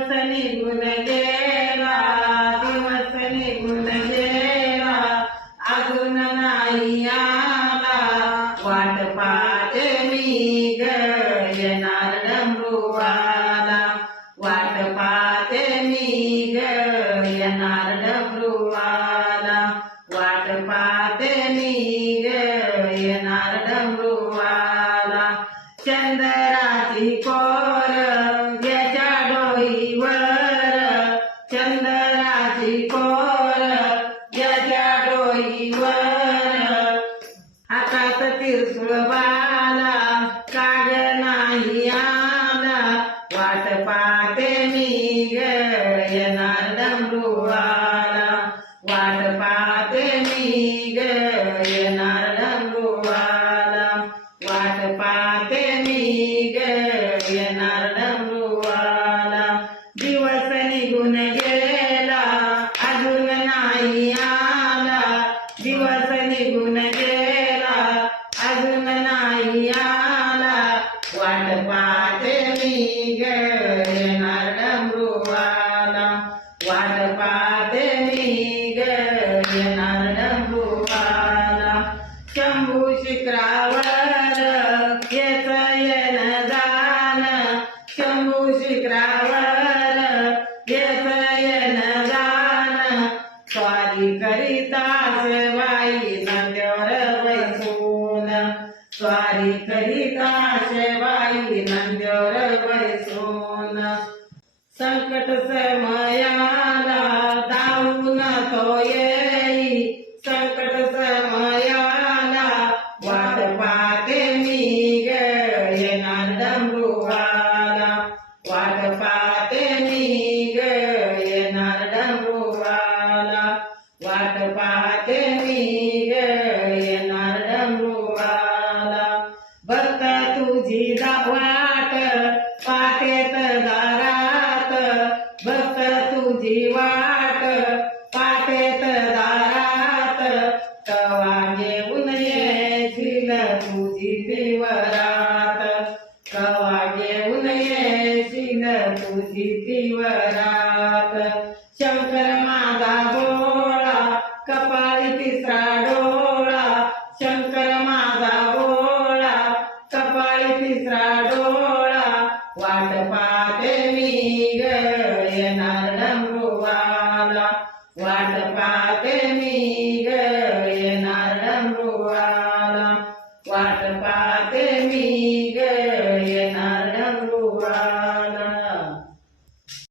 निघून गेला दिवस निघून गेला अजून नाही आला. वाट पाहते मी ग येणार डमरुवाला. वाट पाहते मी ग येणार डमरुवाला. वाट पाहते मी ग येणार डमरुवाला. चंद्राची कोर वाट पाहते मी ग येणार बाई करिता शेवाई नंद्यावर बैसून संकट समयाला धावून तो येई. संकट समयाला वाट पाहते मी ग येणार डमरुवाला वाट पाहते मी ग येणार डमरुवाला वाट पाहते तुझी वाट पातेत दारात भक्त तुझी वाट पातेत दारात. तवा घेऊन येशील तुझी दिवरात तवा घेऊन येशील तुझी दिवरात शंकर माझा गोळा कपाळी तिसरा Amen.